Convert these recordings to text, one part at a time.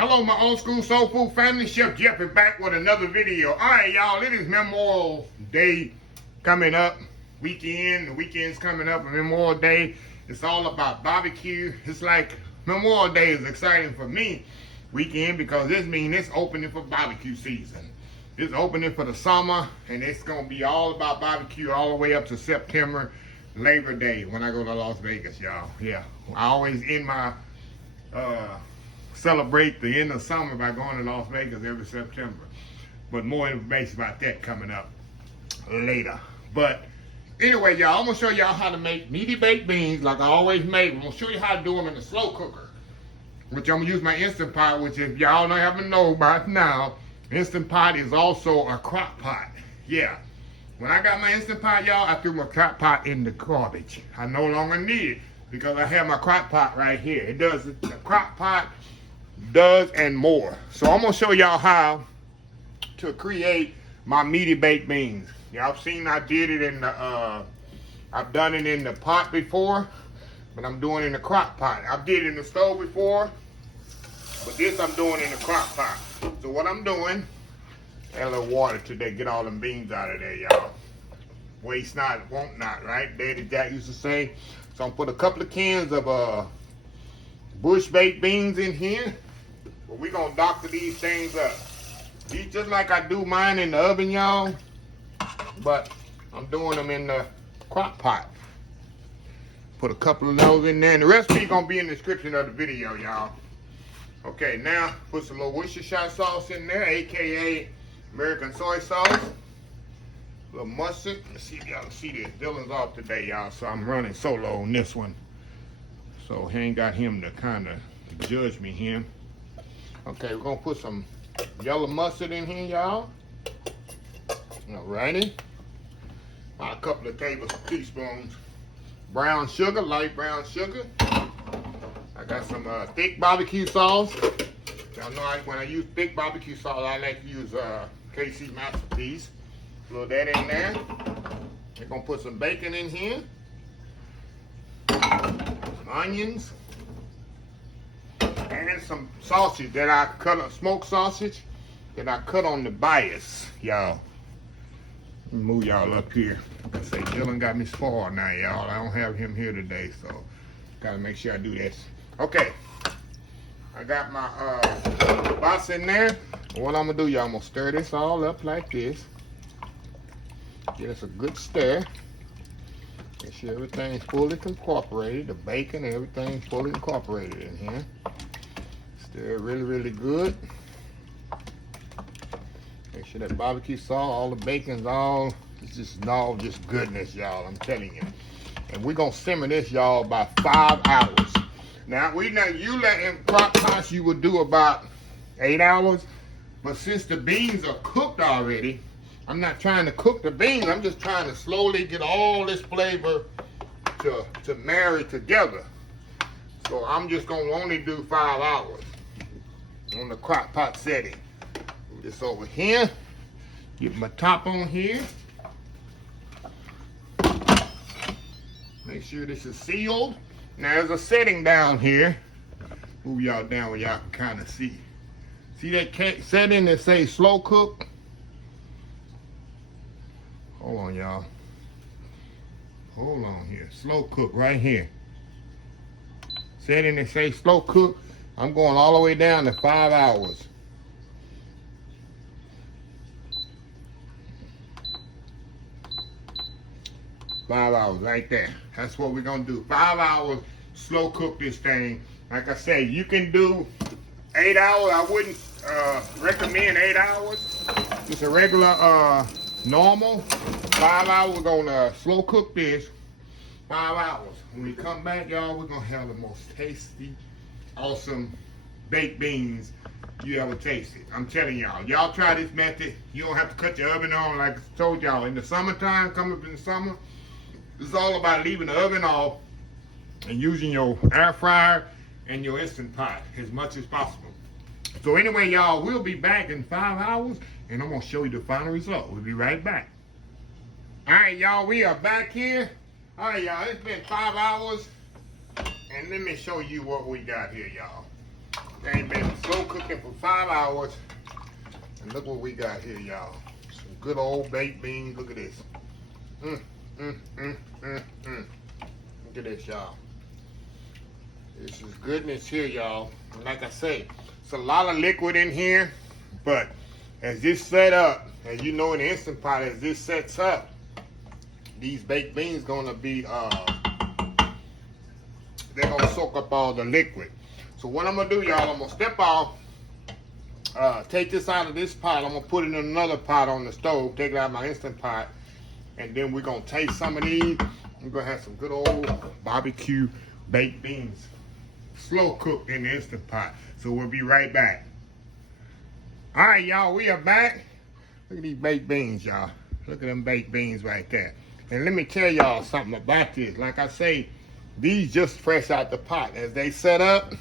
Hello, my old school soul food family. Chef Jeff is back with another video. All right, y'all, it is Memorial Day coming up. The weekend's coming up, and Memorial Day, it's all about barbecue. It's like Memorial Day is exciting for me weekend because this means it's opening for barbecue season. It's opening for the summer, and it's going to be all about barbecue all the way up to September, Labor Day, when I go to Las Vegas, y'all. Yeah, I always end my celebrate the end of summer by going to Las Vegas every September. But more information about that coming up later. But anyway, y'all, I'm gonna show y'all how to make meaty baked beans like I always make. I'm gonna show you how to do them in the slow cooker, which I'm gonna use my Instant Pot, which if y'all don't happen to know by now, Instant Pot is also a crock pot. Yeah. When I got my Instant Pot, y'all, I threw my crock pot in the garbage. I no longer need it because I have my crock pot right here. It does, the crock pot does and more. So I'm gonna show y'all how to create my meaty baked beans. Y'all seen I did it in the, I've done it in the pot before, but I'm doing it in the crock pot. I've did it in the stove before, but this I'm doing in the crock pot. So what I'm doing, add a little water today, get all them beans out of there, y'all. Waste not, want not, right? Daddy Jack used to say. So I'm gonna put a couple of cans of bush baked beans in here. But we're gonna doctor these things up. These just like I do mine in the oven, y'all. But I'm doing them in the crock pot. Put a couple of those in there. And the recipe gonna be in the description of the video, y'all. Okay, now put some little Worcestershire sauce in there, aka American soy sauce. A little mustard. Let's see if y'all can see this. Dylan's off today, y'all, so I'm running solo on this one. So he ain't got him to kind of judge me here. Okay, we're gonna put some yellow mustard in here, y'all. Alrighty. A couple of teaspoons brown sugar, light brown sugar. I got some thick barbecue sauce. Y'all know when I use thick barbecue sauce, I like to use KC Masterpiece. Throw that in there. We're gonna put some bacon in here. Some onions. And some sausage that I cut, smoked sausage that I cut on the bias, y'all. Let me move y'all up here. I say Dylan got me spoiled now, y'all. I don't have him here today, so gotta make sure I do this. Okay, I got my box in there. What I'm gonna do, y'all, I'm gonna stir this all up like this. Get us a good stir. Make sure everything's fully incorporated. The bacon and everything's fully incorporated in here. Stir it really, really good. Make sure that barbecue sauce, all the bacon's all, it's just all just goodness, y'all, I'm telling you. And we're gonna simmer this, y'all, about 5 hours. Now, you let in crock pots, you would do about 8 hours. But since the beans are cooked already, I'm not trying to cook the beans, I'm just trying to slowly get all this flavor to marry together. So I'm just gonna only do 5 hours on the crock pot setting. Move this over here. Get my top on here. Make sure this is sealed. Now there's a setting down here. Move y'all down where y'all can kind of see. See that setting that says slow cook? Hold on, y'all. Hold on here. Slow cook right here. Setting that says slow cook. I'm going all the way down to 5 hours. Five hours right there. That's what we're gonna do. 5 hours, slow cook this thing. Like I say, you can do 8 hours. I wouldn't recommend 8 hours. Just a regular normal. 5 hours, we're gonna slow cook this. 5 hours. When we come back, y'all, we're gonna have the most tasty, awesome baked beans you ever tasted. I'm telling y'all. Y'all try this method. You don't have to cut your oven on like I told y'all. In the summertime, coming up in the summer, it's all about leaving the oven off and using your air fryer and your Instant Pot as much as possible. So anyway, y'all, we'll be back in 5 hours, and I'm gonna show you the final result. We'll be right back. All right, y'all, we are back here. All right, y'all, it's been 5 hours, and let me show you what we got here, y'all. They ain't been slow cooking for 5 hours. And look what we got here, y'all. Some good old baked beans. Look at this. Look at this, y'all. This is goodness here, y'all. And like I say, it's a lot of liquid in here, but as this set up, as you know in the Instant Pot, as this sets up, these baked beans gonna be they're gonna soak up all the liquid. So what I'm gonna do, y'all, I'm gonna step off, take this out of this pot, I'm gonna put it in another pot on the stove, take it out of my Instant Pot, and then we're gonna taste some of these. We're gonna have some good old barbecue baked beans, slow cooked in the Instant Pot. So we'll be right back. All right, y'all, we are back. Look at these baked beans, y'all. Look at them baked beans right there. And let me tell y'all something about this. Like I say, these just fresh out the pot. As they set up,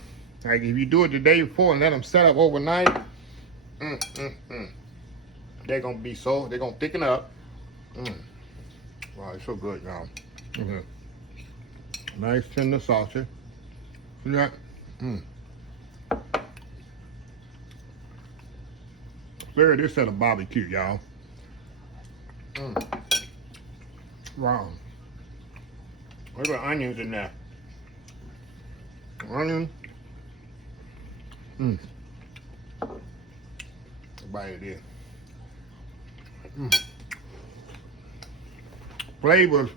like if you do it the day before and let them set up overnight, they're gonna be they're gonna thicken up. Wow, it's so good, y'all. Nice tender sausage. See that? There it is at a barbecue, y'all. Wow. Look at the onions in there. Onion. Bite it in. Flavors.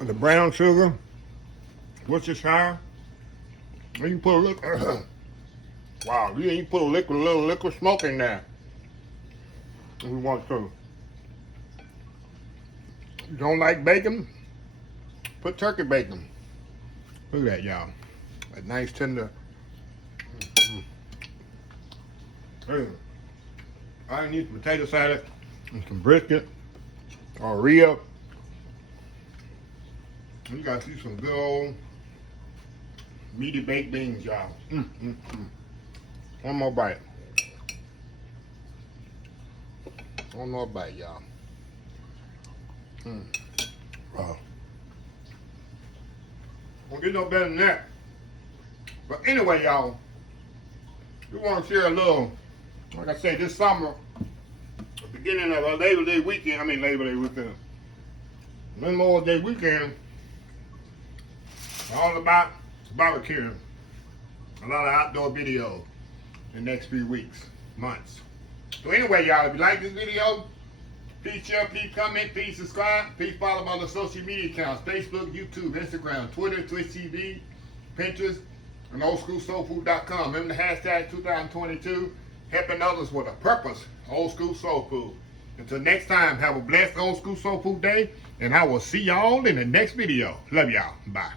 The brown sugar. Worcestershire. You can put a little. Wow, you put a little liquid smoke in there. If you want to. You don't like bacon? Put turkey bacon. Look at that, y'all. A nice tender. I need some potato salad and some brisket or rib. You gotta see some good old meaty baked beans, y'all. One more bite. One more bite, y'all. Wow. Won't get no better than that. But anyway, y'all, we want to share a little, like I said, this summer, beginning of our Labor Day weekend, Memorial Day weekend, all about barbecuing. A lot of outdoor videos in the next few weeks, months. So anyway, y'all, if you like this video, please share, please comment, please subscribe, please follow my other social media accounts, Facebook, YouTube, Instagram, Twitter, Twitch TV, Pinterest, and oldschoolsoulfood.com. Remember the hashtag 2022, helping others with a purpose, Old School Soul Food. Until next time, have a blessed Old School Soul Food day, and I will see y'all in the next video. Love y'all. Bye.